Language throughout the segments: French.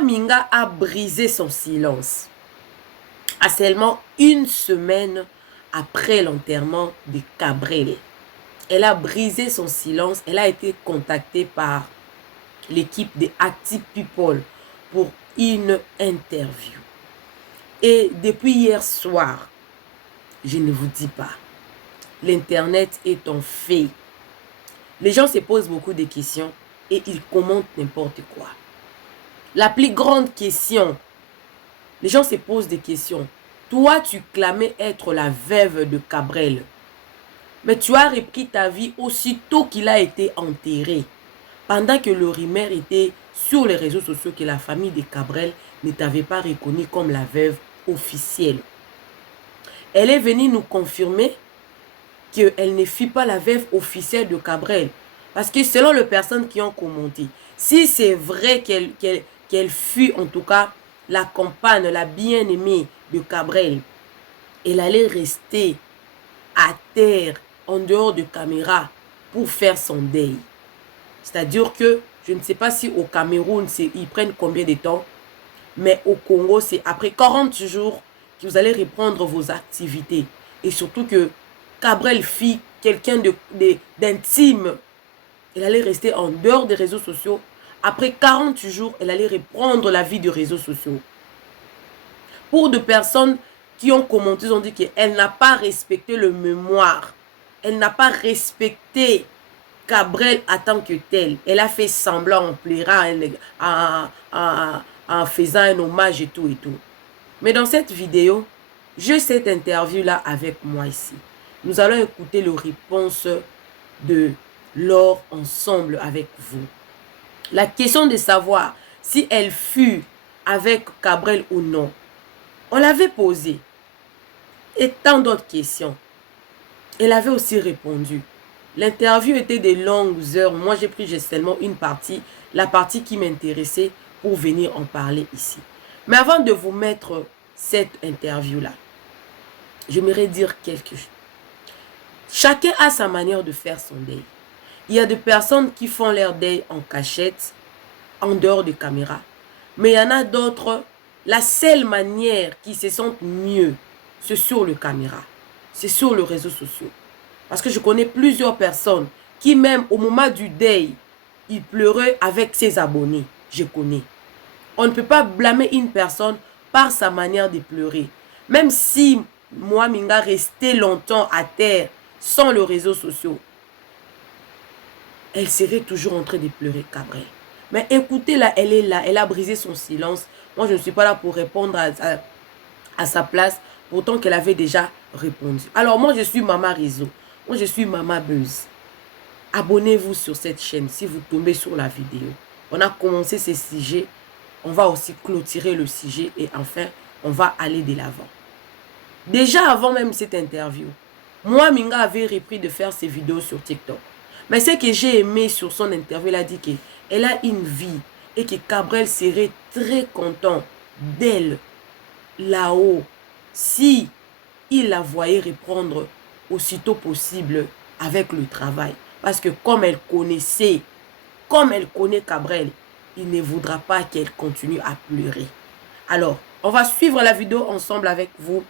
Minga a brisé son silence à seulement une semaine après l'enterrement de Cabrel. Elle a brisé son silence. Elle a été contactée par l'équipe de Active People pour une interview. Et depuis hier soir, je ne vous dis pas, l'Internet est en feu. Les gens se posent beaucoup de questions et ils commentent n'importe quoi. La plus grande question, les gens se posent des questions. Toi, tu clamais être la veuve de Cabrel. Mais tu as repris ta vie aussitôt qu'il a été enterré. Pendant que le rumeur était sur les réseaux sociaux que la famille de Cabrel ne t'avait pas reconnu comme la veuve officielle. Elle est venue nous confirmer qu'elle ne fut pas la veuve officielle de Cabrel. Parce que selon les personnes qui ont commenté, si c'est vrai qu'elle fut en tout cas la compagne, la bien-aimée de Cabrel, elle allait rester à terre, en dehors de caméra, pour faire son deuil. C'est-à-dire que, je ne sais pas si au Cameroun, ils prennent combien de temps, mais au Congo, c'est après 40 jours que vous allez reprendre vos activités. Et surtout que Cabrel fit quelqu'un d'intime. Elle allait rester en dehors des réseaux sociaux. Après 40 jours, elle allait reprendre la vie des réseaux sociaux. Pour des personnes qui ont commenté, ils ont dit qu'elle n'a pas respecté le mémoire. Elle n'a pas respecté Cabrel en tant que tel. Elle a fait semblant en pleurant, en faisant un hommage et tout et tout. Mais dans cette vidéo, j'ai cette interview-là avec moi ici. Nous allons écouter les réponses de Laure ensemble avec vous. La question de savoir si elle fut avec Cabrel ou non, on l'avait posée. Et tant d'autres questions. Elle avait aussi répondu. L'interview était de longues heures. Moi, j'ai pris seulement une partie, la partie qui m'intéressait pour venir en parler ici. Mais avant de vous mettre cette interview-là, j'aimerais dire quelque chose. Chacun a sa manière de faire son deuil. Il y a des personnes qui font leur deuil en cachette, en dehors de caméra. Mais il y en a d'autres, la seule manière qui se sentent mieux, c'est sur le caméra. C'est sur les réseaux sociaux. Parce que je connais plusieurs personnes qui, même au moment du deuil, ils pleuraient avec ses abonnés. Je connais. On ne peut pas blâmer une personne par sa manière de pleurer. Même si moi, Minga, restait longtemps à terre sans les réseaux sociaux, elle serait toujours en train de pleurer Cabrel. Mais écoutez, là, elle a brisé son silence. Moi, je ne suis pas là pour répondre à sa place, pourtant qu'elle avait déjà répondu. Alors, moi, je suis Maman Réseau. Moi, je suis Maman Buzz. Abonnez-vous sur cette chaîne si vous tombez sur la vidéo. On a commencé ce sujet. On va aussi clôturer le sujet et enfin, on va aller de l'avant. Déjà avant même cette interview, moi, Minga avait repris de faire ses vidéos sur TikTok. Mais ce que j'ai aimé sur son interview, elle a dit qu'elle a une vie et que Cabrel serait très content d'elle là-haut si il la voyait reprendre aussitôt possible avec le travail. Parce que comme elle connaît Cabrel, il ne voudra pas qu'elle continue à pleurer. Alors, on va suivre la vidéo ensemble avec vous.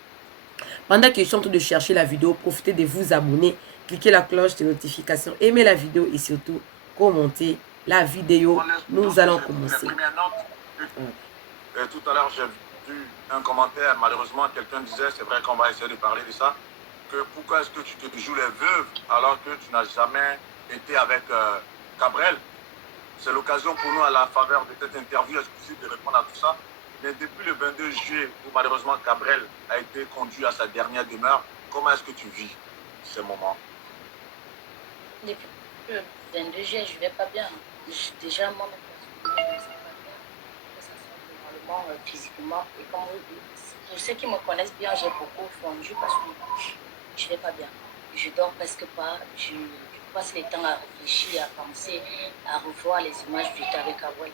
Pendant que je suis en train de chercher la vidéo, profitez de vous abonner, cliquez la cloche de notification, aimez la vidéo et surtout commentez la vidéo. Nous allons commencer. Tout à l'heure, j'ai vu un commentaire, malheureusement, quelqu'un disait, c'est vrai qu'on va essayer de parler de ça, que pourquoi est-ce que tu te joues les veuves alors que tu n'as jamais été avec Cabrel. C'est l'occasion pour nous, à la faveur de cette interview exclusive, de répondre à tout ça. Mais depuis le 22 juillet, où malheureusement Cabrel a été conduit à sa dernière demeure, comment est-ce que tu vis ces moments? Depuis le 22 juillet, je ne vais pas bien. Déjà, moi-même, je ne vais pas bien, que ce soit moralement, physiquement. Et comme pour ceux qui me connaissent bien, j'ai beaucoup fondu parce que je ne vais pas bien. Je dors presque pas. Je passe le temps à réfléchir, à penser, à revoir les images du temps avec Cabrel.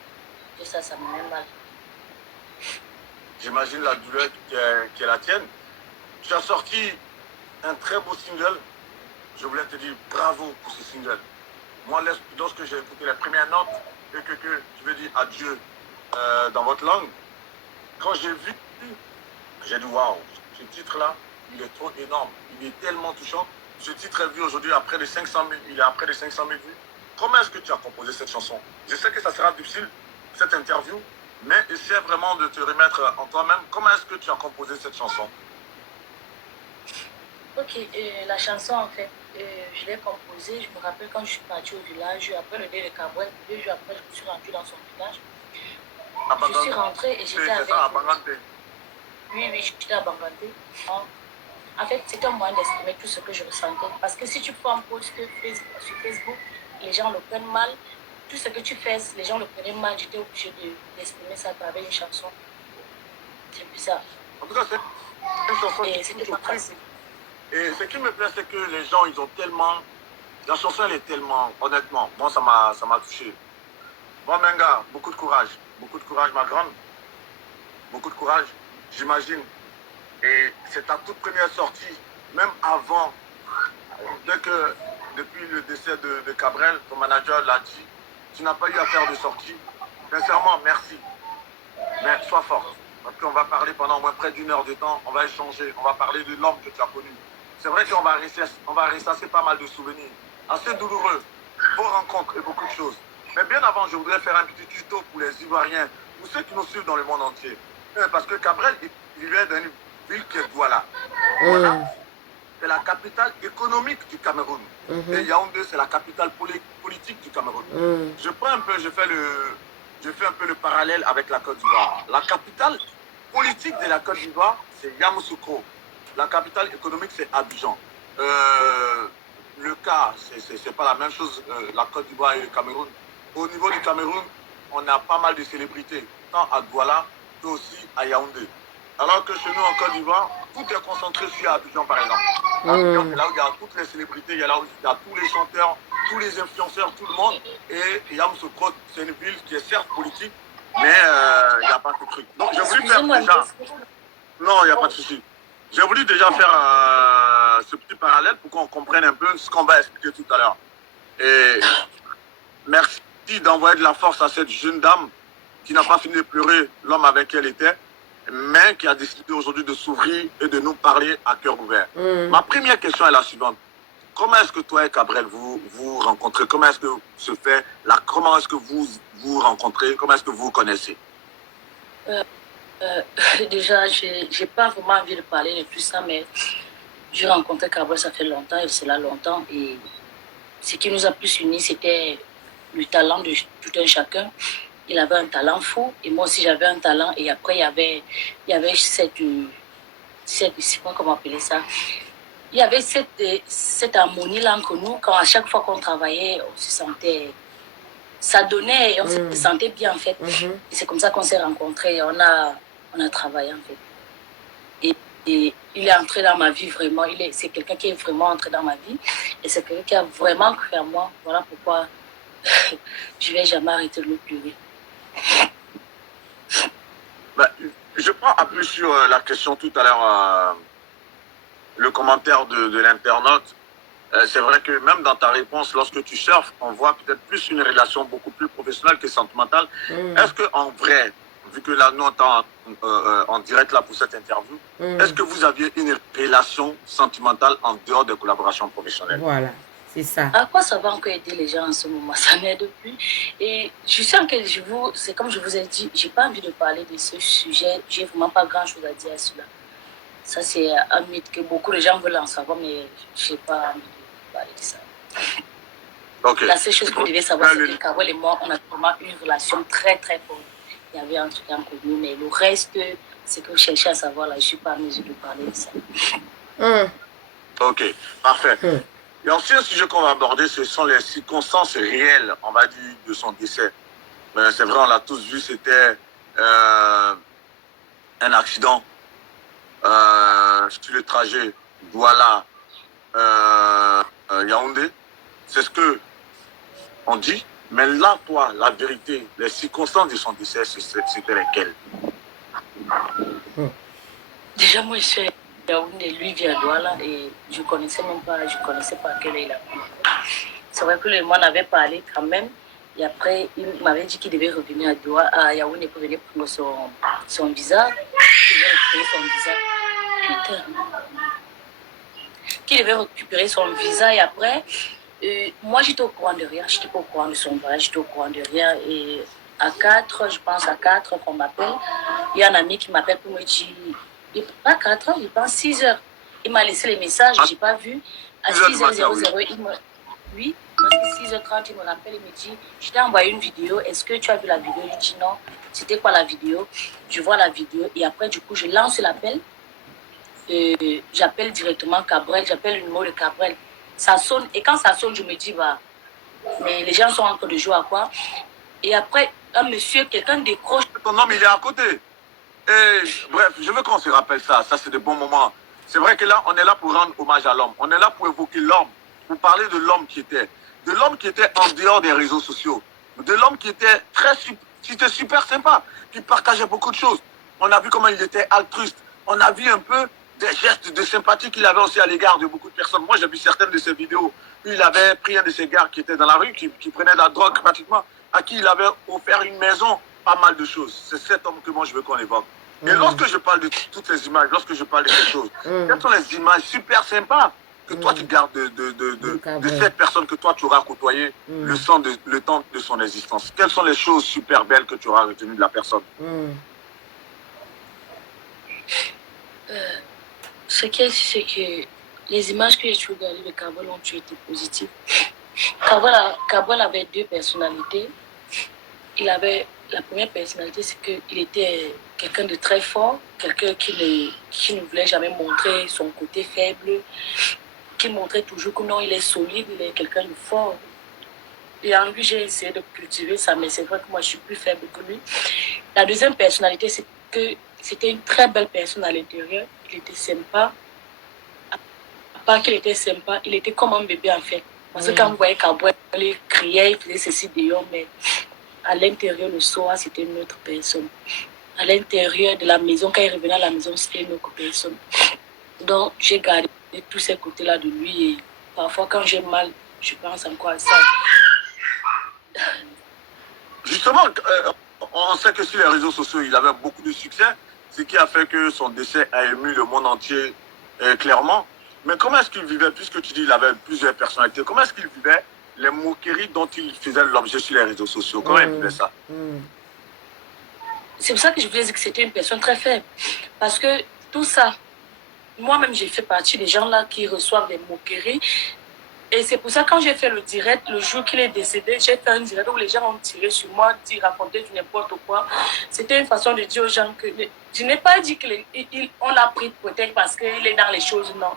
Tout ça, ça me met mal. J'imagine la douleur qui est la tienne. Tu as sorti un très beau single. Je voulais te dire bravo pour ce single. Moi, lorsque j'ai écouté les premières notes et que je veux dire adieu dans votre langue. Quand j'ai vu, j'ai dit waouh, ce titre-là, il est trop énorme. Il est tellement touchant. Ce titre est vu aujourd'hui à près de 500 000, il est à près de 500 000 vues. Comment est-ce que tu as composé cette chanson? Je sais que ça sera difficile, cette interview, mais essaie vraiment de te remettre en toi-même. Comment est-ce que tu as composé cette chanson? Ok, la chanson, en fait, je l'ai composée. Je me rappelle quand je suis partie au village, après le dé de Cabrel, 2 jours après, je me suis rendue dans son village. Je suis rentrée et j'étais avec... ça, à Bangante. Oui, j'étais à Bangante. En fait, c'était un moyen d'exprimer tout ce que je ressentais. Parce que si tu fais un post sur Facebook, les gens le prennent mal. Tout ce que tu fais, les gens le prenaient mal. J'étais obligée d'exprimer ça à travers une chanson. C'est plus ça. En tout cas, c'est une chanson Et qui c'était touche au pas cœur. facile. Et ce qui me plaît, c'est que les gens, ils ont tellement... La chanson, elle est tellement... Honnêtement, moi, ça m'a touché. Bon, Menga, beaucoup de courage. Beaucoup de courage, ma grande. Beaucoup de courage, j'imagine. Et c'est ta toute première sortie, même avant, depuis le décès de Cabrel, ton manager l'a dit, tu n'as pas eu à faire de sortie. Sincèrement, merci. Mais sois forte. Parce qu'on va parler pendant au moins près d'1 heure de temps, on va échanger, on va parler de l'homme que tu as connu. C'est vrai qu'on va ressasser pas mal de souvenirs, assez douloureux, vos rencontres et beaucoup de choses. Mais bien avant, je voudrais faire un petit tuto pour les Ivoiriens, pour ceux qui nous suivent dans le monde entier. Parce que Cabrel, il vivait dans une ville qui est Douala. Douala, c'est la capitale économique du Cameroun. Et Yaoundé, c'est la capitale politique du Cameroun. Je fais un peu le parallèle avec la Côte d'Ivoire. La capitale politique de la Côte d'Ivoire, c'est Yamoussoukro. La capitale économique, c'est Abidjan. Le cas, c'est pas la même chose, la Côte d'Ivoire et le Cameroun. Au niveau du Cameroun, on a pas mal de célébrités, tant à Douala que aussi à Yaoundé. Alors que chez nous, en Côte d'Ivoire, tout est concentré sur Abidjan, par exemple. Abidjan, c'est là où il y a toutes les célébrités, il y a là où il y a tous les chanteurs, tous les influenceurs, tout le monde. Et Yamoussoukro, c'est une ville qui est certes politique, mais il n'y a pas de truc. Donc, j'ai voulu faire déjà... Non, il n'y a pas de souci. J'ai voulu déjà faire ce petit parallèle pour qu'on comprenne un peu ce qu'on va expliquer tout à l'heure. Et merci d'envoyer de la force à cette jeune dame qui n'a pas fini de pleurer l'homme avec qui elle était, mais qui a décidé aujourd'hui de s'ouvrir et de nous parler à cœur ouvert. Ma première question est la suivante. Comment est-ce que toi et Cabrel vous rencontrez? Comment est-ce que se fait là? Comment est-ce que vous vous rencontrez? Comment est-ce que vous vous connaissez? Déjà, j'ai pas vraiment envie de parler de tout ça, mais j'ai rencontré Cabrel, ça fait longtemps, et c'est là longtemps. Et ce qui nous a plus unis, c'était le talent de tout un chacun. Il avait un talent fou, et moi aussi j'avais un talent. Et après, il y avait cette c'est pas comment appeler ça. Il y avait cette harmonie-là entre nous, quand à chaque fois qu'on travaillait, on se sentait... Ça donnait et on se sentait bien, en fait. Et c'est comme ça qu'on s'est rencontrés. On a travaillé, en fait. Et il est entré dans ma vie, vraiment. C'est quelqu'un qui est vraiment entré dans ma vie. Et c'est quelqu'un qui a vraiment cru en moi. Voilà pourquoi je ne vais jamais arrêter de le pleurer. Ben, je prends appui sur la question tout à l'heure, le commentaire de l'internaute. C'est vrai que même dans ta réponse, lorsque tu surfes, on voit peut-être plus une relation beaucoup plus professionnelle que sentimentale. Est-ce qu'en vrai, vu que là, nous, on est en direct là pour cette interview, est-ce que vous aviez une relation sentimentale en dehors des collaborations professionnelles? Voilà, c'est ça. À quoi ça va encore aider les gens en ce moment? Ça n'aide plus. Et je sens que c'est comme je vous ai dit, j'ai pas envie de parler de ce sujet. J'ai vraiment pas grand-chose à dire à cela. Ça, c'est un mythe que beaucoup de gens veulent en savoir, mais je n'ai pas envie de parler de ça. Okay. La seule chose que vous devez savoir, c'est que Cabrel et moi, on a vraiment une relation très, très forte. Il y avait un truc en commun, mais le reste, c'est que vous cherchez à savoir, là, je ne suis pas en mesure de parler de ça. Ok, parfait. Et aussi, un sujet qu'on va aborder, ce sont les circonstances réelles, on va dire, de son décès. C'est vrai, on l'a tous vu, c'était un accident sur le trajet Douala Yaoundé. C'est ce que on dit. Mais là, toi, la vérité, les circonstances de son décès, c'était lesquelles? Déjà, moi, je suis à Yaoundé, lui vient à Douala et je ne connaissais pas quelle est la vie. C'est vrai que le monde avait parlé quand même, Et après, il m'avait dit qu'il devait revenir à Yaoundé pour venir prendre son visa. Il devait récupérer son visa. Putain. Qu'il devait récupérer son visa et après, moi j'étais au courant de rien. J'étais pas au courant de son voyage, j'étais au courant de rien. Et à 4, je pense à 4 qu'on m'appelle. Il y a un ami qui m'appelle pour me dire, pas 4 heures, il pense 6 heures. Il m'a laissé les messages, j'ai pas vu. À 6h00, il me... Oui, parce que 6h30, il me rappelle, il me dit, je t'ai envoyé une vidéo, est-ce que tu as vu la vidéo? Je dis non. C'était quoi la vidéo? Je vois la vidéo et après, du coup, je lance l'appel. J'appelle directement Cabrel, j'appelle le numéro de Cabrel. Ça sonne, et quand ça sonne, je me dis, bah, mais les gens sont en train de jouer à quoi? Et après, un monsieur, quelqu'un décroche. Ton homme, il est à côté. Et bref, je veux qu'on se rappelle ça. Ça, c'est de bons moments. C'est vrai que là, on est là pour rendre hommage à l'homme. On est là pour évoquer l'homme, pour parler de l'homme qui était. De l'homme qui était en dehors des réseaux sociaux. De l'homme qui était super sympa, qui partageait beaucoup de choses. On a vu comment il était altruiste. On a vu un peu des gestes de sympathie qu'il avait aussi à l'égard de beaucoup de personnes. Moi, j'ai vu certaines de ses vidéos où il avait pris un de ces gars qui était dans la rue, qui prenait de la drogue pratiquement, à qui il avait offert une maison, pas mal de choses. C'est cet homme que moi, je veux qu'on évoque. Et lorsque je parle de toutes ces images, lorsque je parle de ces choses, quelles sont les images super sympas que toi tu gardes de cette personne que toi tu auras côtoyé le temps de son existence? Quelles sont les choses super belles que tu auras retenues de la personne? Ce qui est, c'est que les images que j'ai regardées de Cabrel ont été positives. Cabrel avait 2 personnalités. Il avait la première personnalité, c'est qu'il était quelqu'un de très fort, quelqu'un qui ne voulait jamais montrer son côté faible, qui montrait toujours que non, il est solide, il est quelqu'un de fort. Et en lui, j'ai essayé de cultiver ça, mais c'est vrai que moi, je suis plus faible que lui. La deuxième personnalité, c'est que c'était une très belle personne à l'intérieur. Il était sympa. À part qu'il était sympa, il était comme un bébé, en fait. Parce que quand vous voyez Cabrel, il criait, il faisait ceci dehors, mais à l'intérieur, le soir, c'était une autre personne. À l'intérieur de la maison, quand il revenait à la maison, c'était une autre personne. Donc, j'ai gardé tous ces côtés-là de lui. Et parfois, quand j'ai mal, je pense encore à ça. Justement, on sait que sur les réseaux sociaux, il avait beaucoup de succès, ce qui a fait que son décès a ému le monde entier clairement. Mais comment est-ce qu'il vivait, puisque tu dis qu'il avait plusieurs personnalités, comment est-ce qu'il vivait les moqueries dont il faisait l'objet sur les réseaux sociaux? Comment il vivait ça? C'est pour ça que je voulais dire que c'était une personne très faible. Parce que tout ça, moi-même, j'ai fait partie des gens là qui reçoivent des moqueries. Et c'est pour ça que quand j'ai fait le direct, le jour qu'il est décédé, j'ai fait un direct où les gens ont tiré sur moi, dit raconter du n'importe quoi. C'était une façon de dire aux gens que... Je n'ai pas dit qu'on l'a pris peut-être parce qu'il est dans les choses, non.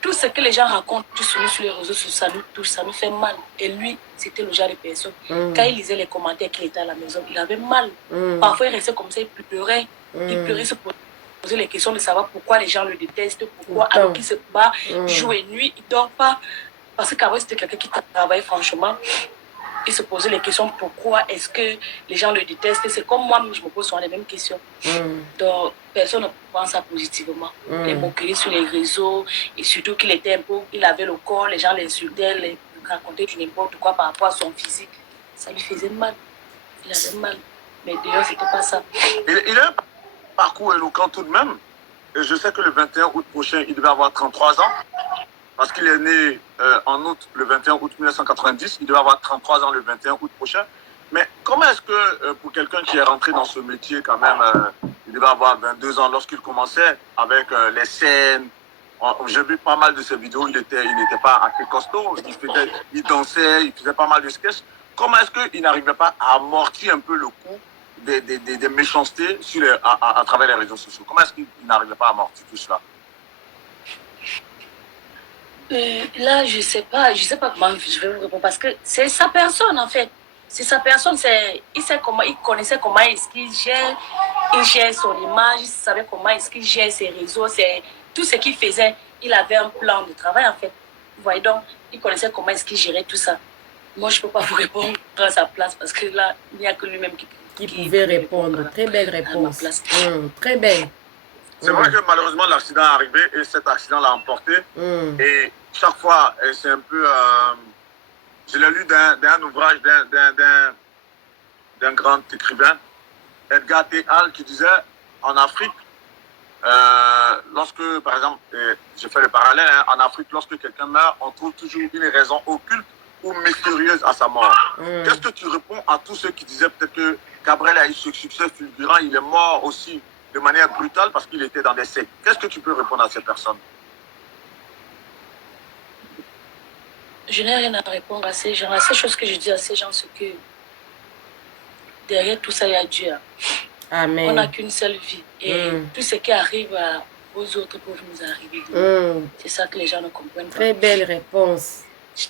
Tout ce que les gens racontent sur nous, sur les réseaux sociaux, ça nous touche, ça nous fait mal. Et lui, c'était le genre de personne. Quand il lisait les commentaires qu'il était à la maison, il avait mal. Parfois, il restait comme ça, il pleurait. Il pleurait, se posait les questions de savoir pourquoi les gens le détestent, pourquoi, alors qu'il se bat, jour et nuit, il ne dort pas. Parce que Cabrel, c'était quelqu'un qui travaillait franchement. Il se posait les questions, pourquoi est-ce que les gens le détestent. C'est comme moi, je me pose souvent les mêmes questions. Donc, personne ne pense ça positivement. Les moqueries sur les réseaux, et surtout qu'il était un peu, il avait le corps, les gens l'insultaient, les racontaient du n'importe quoi par rapport à son physique. Ça lui faisait mal. Il avait mal. Mais d'ailleurs, c'était pas ça. Il a un parcours éloquent tout de même. Et je sais que le 21 août prochain, il devait avoir 33 ans. Parce qu'il est né en août, le 21 août 1990. Il devait avoir 33 ans le 21 août prochain. Mais comment est-ce que, pour quelqu'un qui est rentré dans ce métier quand même, il devait avoir 22 ans lorsqu'il commençait avec les scènes. J'ai vu pas mal de ses vidéos, il n'était pas assez costaud. Il dansait, il faisait pas mal de sketchs. Comment est-ce qu'il n'arrivait pas à amortir un peu le coup des méchancetés à travers les réseaux sociaux? Comment est-ce qu'il n'arrivait pas à amortir tout cela? Là, je sais pas comment je vais vous répondre parce que c'est sa personne en fait. C'est sa personne, il connaissait comment est-ce qu'il gère son image, il savait comment est-ce qu'il gère ses réseaux, c'est tout ce qu'il faisait, il avait un plan de travail en fait. Vous voyez donc, il connaissait comment est-ce qu'il gérait tout ça. Moi, je peux pas vous répondre à sa place parce que là, il n'y a que lui-même qui pouvait répondre. Très belle réponse. Très belle. C'est vrai que malheureusement l'accident est arrivé et cet accident l'a emporté. Et chaque fois, c'est un peu Je l'ai lu d'un ouvrage d'un grand écrivain, Edgar T. Hall, qui disait en Afrique, lorsque, par exemple, je fais le parallèle, hein, en Afrique, lorsque quelqu'un meurt, on trouve toujours une raison occulte ou mystérieuse à sa mort. Qu'est-ce que tu réponds à tous ceux qui disaient peut-être que Cabrel a eu ce succès fulgurant, il est mort aussi de manière brutale parce qu'il était dans des sectes? Qu'est-ce que tu peux répondre à ces personnes? Je n'ai rien à répondre à ces gens. La seule chose que je dis à ces gens, c'est que derrière tout ça, il y a Dieu. Amen. On n'a qu'une seule vie. Et tout ce qui arrive aux autres peut nous arriver. C'est ça que les gens ne comprennent pas. Très belle réponse.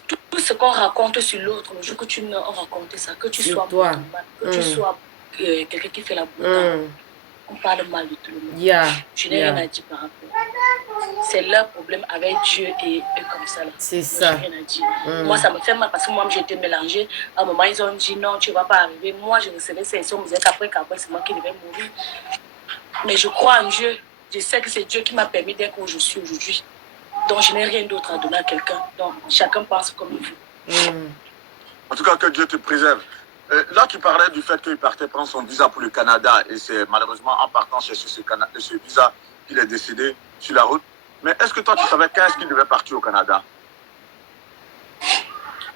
Tout ce qu'on raconte sur l'autre, le jour que tu meurs, on raconte ça. Que tu sois toi. Mal, que tu sois quelqu'un qui fait la boutade. On parle mal de tout le monde. Je n'ai rien à dire par rapport. C'est leur problème avec Dieu et eux comme ça. C'est ça. Moi, rien à dire. Moi, ça me fait mal parce que moi, j'ai été mélangée. À un moment, ils ont dit non, tu ne vas pas arriver. Moi, je recevais ces on me disait qu'après, c'est moi qui devais mourir. Mais je crois en Dieu. Je sais que c'est Dieu qui m'a permis d'être où je suis aujourd'hui. Donc, je n'ai rien d'autre à donner à quelqu'un. Donc, chacun pense comme il veut. En tout cas, que Dieu te préserve. Là, tu parlais du fait qu'il partait prendre son visa pour le Canada et c'est malheureusement en partant chercher ce visa qu'il est décédé sur la route. Mais est-ce que toi, tu savais quand est-ce qu'il devait partir au Canada?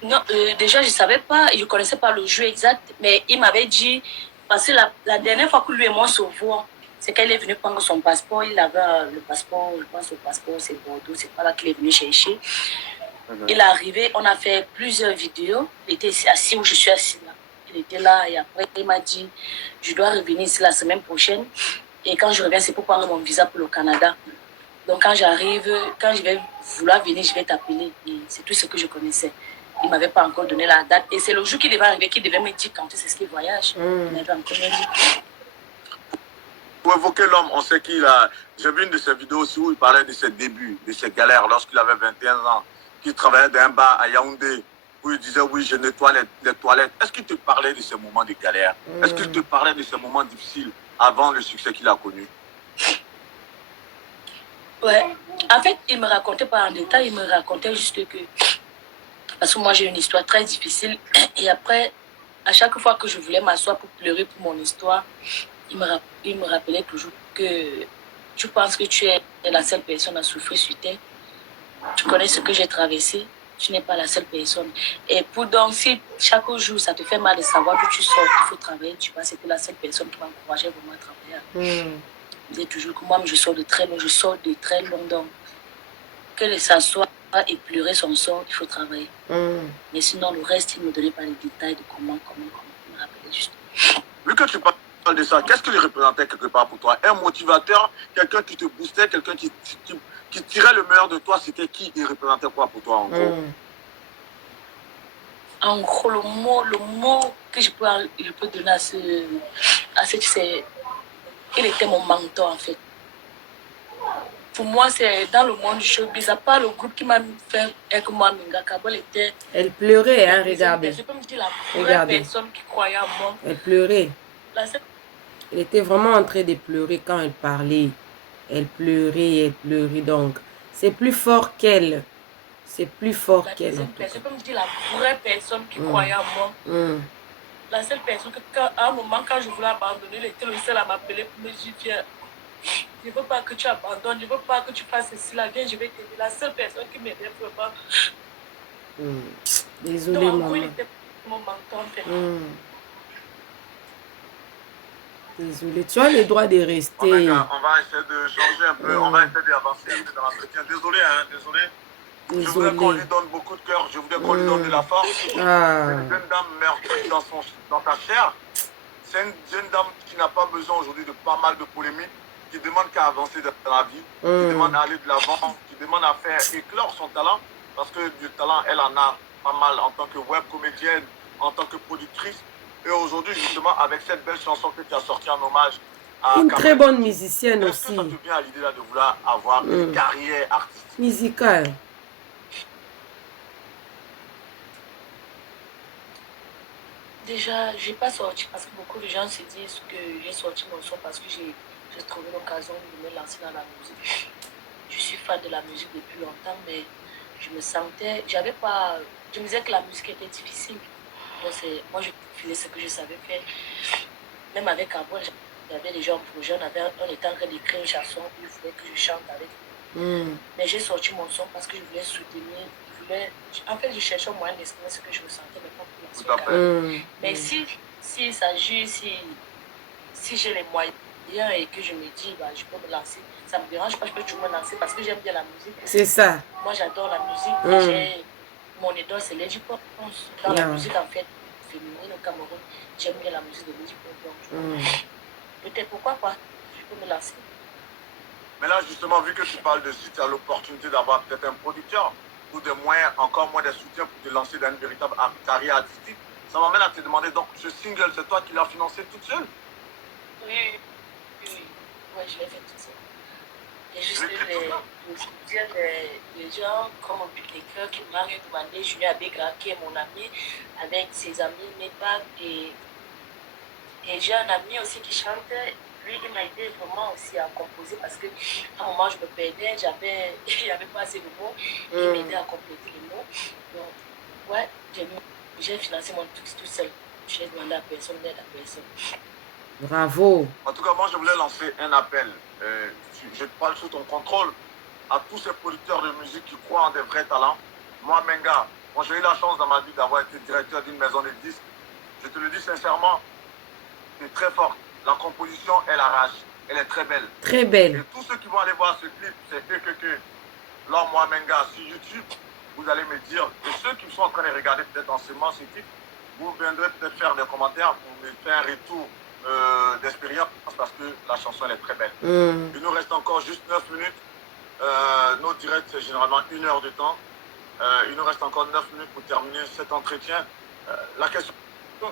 Non, déjà, je ne savais pas, je ne connaissais pas le jeu exact, mais il m'avait dit, parce que la dernière fois que lui et moi se voient, c'est qu'il est venu prendre son passeport, il avait le passeport, je pense que le passeport c'est Bordeaux, c'est pas là qu'il est venu chercher. Il est arrivé, on a fait plusieurs vidéos, il était assis où je suis assis là. Il était là et après il m'a dit, je dois revenir ici la semaine prochaine et quand je reviens, c'est pour prendre mon visa pour le Canada. Donc quand j'arrive, quand je vais vouloir venir, je vais t'appeler. Et c'est tout ce que je connaissais. Il ne m'avait pas encore donné la date. Et c'est le jour qu'il devait arriver, qu'il devait me dire quand c'est ce qu'il voyage. Il m'avait encore dit. Pour évoquer l'homme, on sait qu'il a... J'ai vu une de ses vidéos aussi où il parlait de ses débuts, de ses galères lorsqu'il avait 21 ans, qu'il travaillait dans un bar à Yaoundé, où il disait oui, je nettoie les toilettes. Est-ce qu'il te parlait de ces moments de galère? Est-ce qu'il te parlait de ces moments difficiles avant le succès qu'il a connu? Ouais. En fait, il ne me racontait pas en détail, il me racontait juste que... Parce que moi, j'ai une histoire très difficile. Et après, à chaque fois que je voulais m'asseoir pour pleurer pour mon histoire, il me rappelait toujours que tu penses que tu es la seule personne à souffrir sur terre. Tu connais ce que j'ai traversé. Tu n'es pas la seule personne. Et pour donc, si chaque jour, ça te fait mal de savoir que tu sors, qu'il faut travailler, tu vois, c'était la seule personne qui m'encourageait vraiment à travailler. Je disais toujours que moi, je sors de très loin. Donc, que ça soit et pleurer son sort, il faut travailler. Mais sinon, le reste, il ne me donnait pas les détails de comment. Il me rappelait juste. Vu que tu parles de ça, qu'est-ce qu'il représentait quelque part pour toi? Un motivateur, quelqu'un qui te boostait, quelqu'un qui tirait le meilleur de toi, c'était qui? Il représentait quoi pour toi en gros? En gros, le mot que je peux donner à c'est... Il était mon mentor en fait. Pour moi, c'est dans le monde du showbiz, à part le groupe qui m'a fait avec moi, Minga Kabol était... Elle pleurait, hein, regardez. Je peux me dire la vraie personne qui croyait en moi. Elle pleurait. Elle était vraiment en train de pleurer quand elle parlait. Elle pleurait, donc c'est plus fort qu'elle. C'est plus fort qu'elle. Je peux me dire la vraie personne qui croyait en moi. La seule personne que, à un moment, quand je voulais abandonner, elle était le seul à m'appeler pour me dire, viens, je ne veux pas que tu abandonnes, je ne veux pas que tu fasses ceci, là, viens, je vais t'aider. La seule personne qui m'aidait vraiment. Désolée, maman. Il était mon mentor, en fait. Désolée, tu as le droit de rester. On va essayer de changer un peu, on va essayer d'avancer un peu dans l'entretien. Désolé, hein, désolé. Je voudrais qu'on lui donne beaucoup de cœur, je voudrais qu'on lui donne de la force. C'est une jeune dame meurtrie dans ta chair. C'est une jeune dame qui n'a pas besoin aujourd'hui de pas mal de polémiques, qui demande qu'à avancer dans la vie, qui demande à aller de l'avant, qui demande à faire éclore son talent, parce que du talent, elle en a pas mal en tant que web comédienne, en tant que productrice. Et aujourd'hui, justement, avec cette belle chanson que tu as sortie en hommage à une très bonne musicienne aussi. Est-ce que ça te vient à l'idée là de vouloir avoir une carrière artistique musicale? Déjà, je n'ai pas sorti parce que beaucoup de gens se disent que j'ai sorti mon son parce que j'ai trouvé l'occasion de me lancer dans la musique. Je suis fan de la musique depuis longtemps, mais je me sentais, j'avais pas, je me disais que la musique était difficile. Donc moi, je faisais ce que je savais faire. Même avec Cabrel, j'avais des gens pour jeunes, on était en train d'écrire une chanson, ils voulaient que je chante avec. Mais j'ai sorti mon son parce que je voulais soutenir, en fait, je cherchais au moyen d'exprimer ce que je ressentais, mais pas pour la suite. Mais si s'agit, si j'ai les moyens et que je me dis, bah, je peux me lancer, ça ne me dérange pas, je peux toujours me lancer parce que j'aime bien la musique. C'est ça. Moi, j'adore la musique. Mon idole, c'est Lady Pop. Dans la musique, en fait, féminine au Cameroun, j'aime bien la musique de Lady Pop. Donc, peut-être pourquoi pas, je peux me lancer. Mais là, justement, vu que tu parles de si tu as l'opportunité d'avoir peut-être un producteur ou des moyens, encore moins des soutiens pour te lancer dans une véritable carrière artistique, ça m'amène à te demander, donc, ce single, c'est toi qui l'as financé toute seule? Oui, je l'ai fait toute seule. Et juste les gens comme les cœurs qui m'ont demandé, Junior Abega, qui est mon ami, avec ses amis, Mepak, et j'ai un ami aussi qui chantait. Lui, il m'a aidé vraiment aussi à composer parce qu'à un moment, je me perdais, il n'y avait pas assez de mots. Il m'aidait à compléter les mots. Donc, ouais, j'ai financé mon truc tout seul. Je n'ai demandé à personne, d'aide à personne. Bravo. En tout cas, moi, je voulais lancer un appel. Je te parle sous ton contrôle à tous ces producteurs de musique qui croient en des vrais talents. Moi, Menga, j'ai eu la chance dans ma vie d'avoir été directeur d'une maison de disques. Je te le dis sincèrement, c'est très fort. La composition, elle arrache. Elle est très belle. Très belle. Et tous ceux qui vont aller voir ce clip, c'est que. Là, moi, Menga, sur YouTube, vous allez me dire, et ceux qui sont en train de regarder peut-être en ce moment ce clip, vous viendrez peut-être faire des commentaires pour me faire un retour d'expérience parce que la chanson, elle est très belle. Il nous reste encore juste 9 minutes. Nos directs, c'est généralement 1 heure de temps. Il nous reste encore 9 minutes pour terminer cet entretien. La question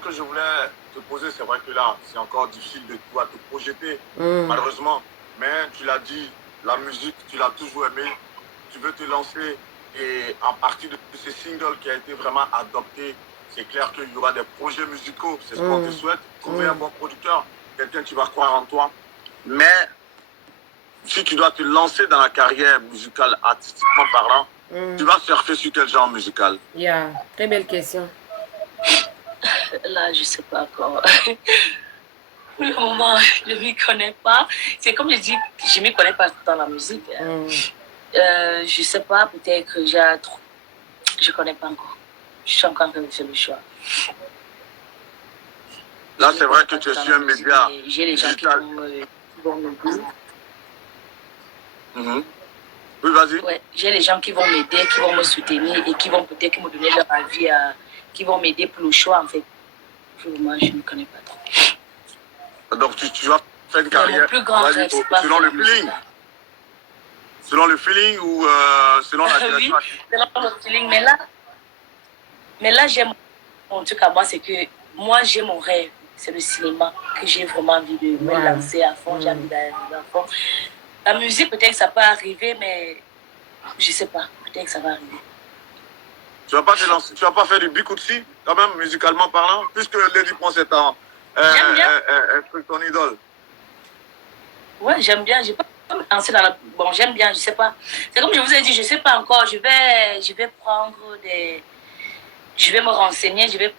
que je voulais te poser, c'est vrai que là, c'est encore difficile de pouvoir te projeter, malheureusement. Mais tu l'as dit, la musique, tu l'as toujours aimé. Tu veux te lancer et à partir de ce single qui a été vraiment adopté, c'est clair qu'il y aura des projets musicaux. C'est ce qu'on te souhaite. Trouver un bon producteur, quelqu'un qui va croire en toi. Mais si tu dois te lancer dans la carrière musicale, artistiquement parlant, tu vas surfer sur quel genre musical? Très belle question. Là, je ne sais pas encore. Pour le moment, je ne m'y connais pas. C'est comme je dis, je ne m'y connais pas dans la musique. Je ne sais pas, peut-être que j'ai trop. Je ne connais pas encore. Je suis encore en train de faire le choix. Là, c'est vrai que tu es sur un média. J'ai les gens qui vont m'aider. Oui, vas-y. Ouais, j'ai les gens qui vont m'aider, qui vont me soutenir et qui vont peut-être me donner leur avis, qui vont m'aider pour le choix, en fait. Pour moi, je ne me connais pas trop. Donc, tu vas faire une carrière mon plus grand rêve, selon le feeling. Selon le feeling ou selon la direction? Oui, selon le feeling. Mais là, j'aime, en tout cas, moi, c'est que moi, j'ai mon rêve. C'est le cinéma que j'ai vraiment envie de me lancer à fond. J'ai envie d'aller à fond. La musique, peut-être que ça peut arriver, mais je ne sais pas. Peut-être que ça va arriver. Tu vas pas te lancer, tu vas pas faire du bikutsi, quand même, musicalement parlant, puisque Lady Ponce est ton idole. Ouais, j'aime bien. J'ai pas lancé dans la. Bon, j'aime bien, je sais pas. C'est comme je vous ai dit, je sais pas encore. Je vais prendre des. Je vais me renseigner, je vais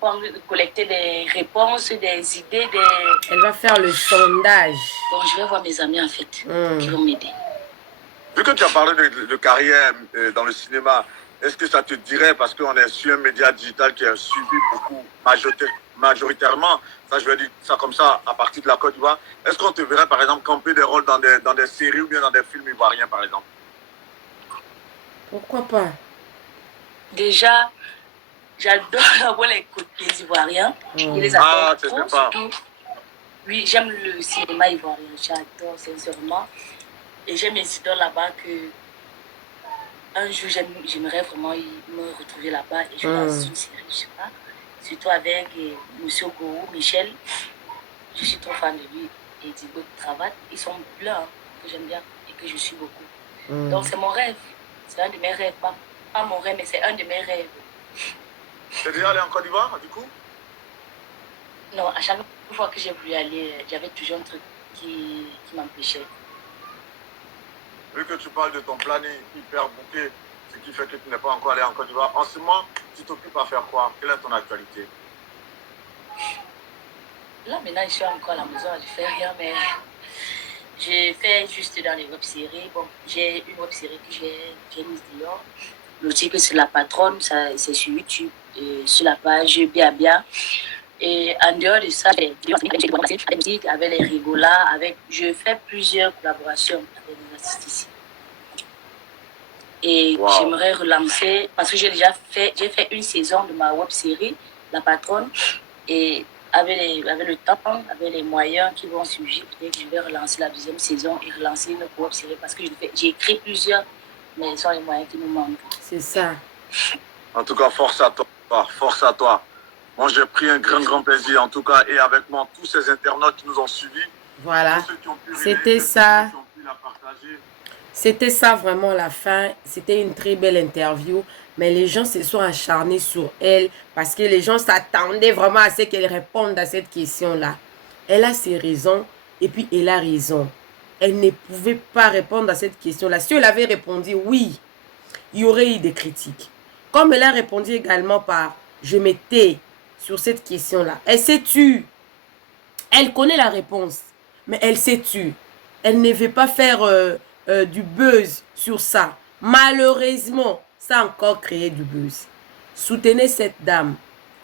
collecter des réponses, des idées, Elle va faire le sondage. Bon, je vais voir mes amis, en fait, qui vont m'aider. Vu que tu as parlé de carrière dans le cinéma, est-ce que ça te dirait, parce qu'on est sur un média digital qui est suivi beaucoup, majoritairement, ça je vais dire ça comme ça, à partir de la Côte d'Ivoire, est-ce qu'on te verrait par exemple camper des rôles dans des séries ou bien dans des films ivoiriens par exemple? Pourquoi pas? Déjà, j'adore voir les Ivoiriens. Je les adore trop, surtout. Oui, j'aime le cinéma ivoirien, j'adore sincèrement. Et j'aime mes idoles là-bas que un jour j'aimerais vraiment me retrouver là-bas et je lance une série, je sais pas. Surtout avec M. Gourou, Michel. Je suis trop fan de lui et Digo Travat. Ils sont blancs, que j'aime bien et que je suis beaucoup. Donc c'est mon rêve. C'est un de mes rêves. Pas mon rêve, mais c'est un de mes rêves. Tu es déjà allé en Côte d'Ivoire, du coup? Non, à chaque fois que j'ai voulu aller, j'avais toujours un truc qui m'empêchait. Vu que tu parles de ton planning hyper bouquet, ce qui fait que tu n'es pas encore allé en Côte d'Ivoire. En ce moment, tu t'occupes à faire quoi? Quelle est ton actualité? Là, maintenant, je suis encore à la maison, je fais rien, mais je fais juste dans les web-séries. Bon, j'ai une web-série que j'ai mise dehors. Le titre, c'est La Patronne, c'est sur YouTube, et sur la page Bien Bien. Et en dehors de ça, j'ai avec les rigolas, je fais plusieurs collaborations avec les artistes ici. Et j'aimerais relancer, parce que j'ai fait une saison de ma web-série, La Patronne, et avec le temps, avec les moyens qui vont surgir, peut-être que je vais relancer la deuxième saison et relancer une web-série, parce que j'ai écrit plusieurs, mais ce sont les moyens qui nous manquent. C'est ça. En tout cas, force à toi, force à toi. Moi, j'ai pris un grand plaisir, en tout cas, et avec moi, tous ces internautes qui nous ont suivis. Voilà, c'était ça. C'était ça vraiment la fin. C'était une très belle interview. Mais les gens se sont acharnés sur elle parce que les gens s'attendaient vraiment à ce qu'elle réponde à cette question-là. Elle a ses raisons et puis elle a raison. Elle ne pouvait pas répondre à cette question-là. Si elle avait répondu oui, il y aurait eu des critiques. Comme elle a répondu également par « je me tais » sur cette question-là. Elle s'est tue. Elle connaît la réponse, mais elle s'est tue. Elle ne veut pas faire du buzz sur ça. Malheureusement, ça a encore créé du buzz. Soutenez cette dame.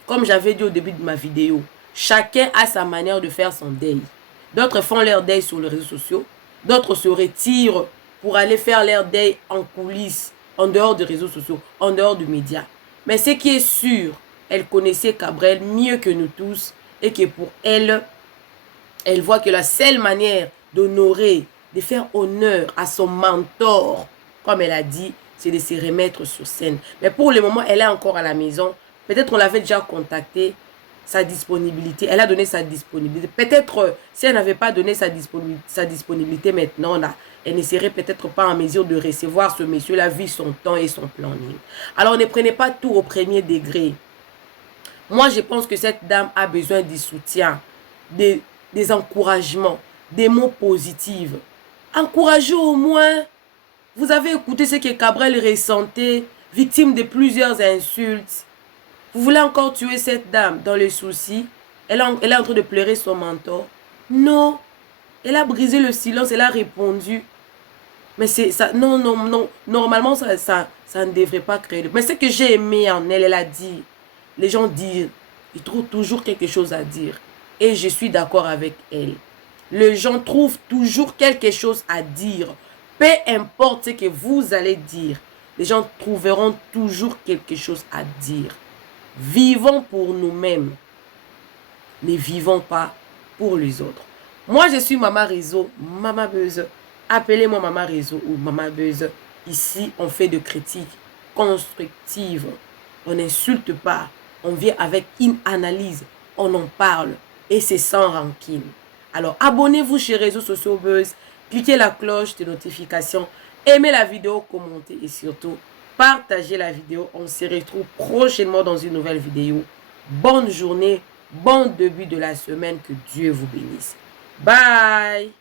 Comme j'avais dit au début de ma vidéo, chacun a sa manière de faire son deuil. D'autres font leur deuil sur les réseaux sociaux. D'autres se retirent pour aller faire leur deuil en coulisses, en dehors des réseaux sociaux, en dehors des médias. Mais ce qui est sûr, elle connaissait Cabrel mieux que nous tous et que pour elle, elle voit que la seule manière d'honorer, de faire honneur à son mentor, comme elle a dit, c'est de se remettre sur scène. Mais pour le moment, elle est encore à la maison. Peut-être on l'avait déjà contacté, sa disponibilité. Elle a donné sa disponibilité. Peut-être si elle n'avait pas donné sa disponibilité maintenant, là, elle ne serait peut-être pas en mesure de recevoir ce monsieur-là, vu son temps et son planning. Alors ne prenez pas tout au premier degré. Moi, je pense que cette dame a besoin du soutien, des encouragements, des mots positifs. Encouragez au moins. Vous avez écouté ce que Cabrel ressentait, victime de plusieurs insultes. Vous voulez encore tuer cette dame dans les soucis? Elle est en train de pleurer son mentor. Non. Elle a brisé le silence, elle a répondu. Mais c'est ça. Non, non, non. Normalement, ça ne devrait pas créer. Mais ce que j'ai aimé en elle, elle a dit. Les gens disent, ils trouvent toujours quelque chose à dire. Et je suis d'accord avec elle. Les gens trouvent toujours quelque chose à dire. Peu importe ce que vous allez dire, les gens trouveront toujours quelque chose à dire. Vivons pour nous-mêmes. Ne vivons pas pour les autres. Moi, je suis Maman Réseau, Maman Buzz. Appelez-moi Maman Réseau ou Maman Buzz. Ici, on fait de critiques constructives. On n'insulte pas. On vient avec une analyse. On en parle. Et c'est sans rancune. Alors, abonnez-vous chez Réseaux Sociaux Buzz. Cliquez la cloche de notification. Aimez la vidéo, commentez et surtout, partagez la vidéo. On se retrouve prochainement dans une nouvelle vidéo. Bonne journée, bon début de la semaine. Que Dieu vous bénisse. Bye!